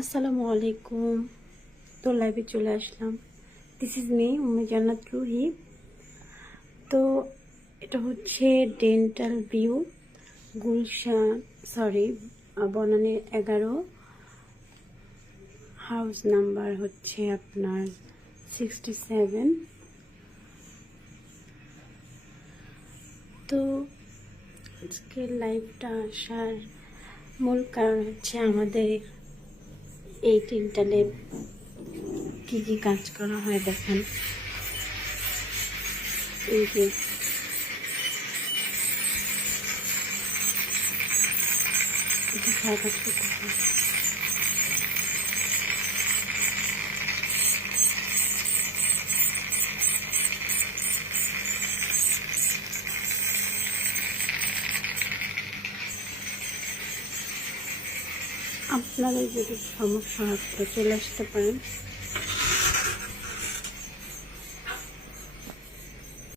আসসালামু আলাইকুম। তো লাইভে চলে আসলাম। This is me Umme Jannat Ruhi. তো এটা হচ্ছে ডেন্টাল ভিউ, গুলশান, সরি, বনানীর 11, হাউস নাম্বার হচ্ছে আপনার 67। তো আজকে লাইভটা আসার মূল কারণ হচ্ছে আমাদের এই ডেন্টালে কি কি কাজ করা হয় দেখেন। এই যে এটা কাজ করতে হয়। আপনাদের যদি সমস্যা হয় তো চলে আসতে পারেন।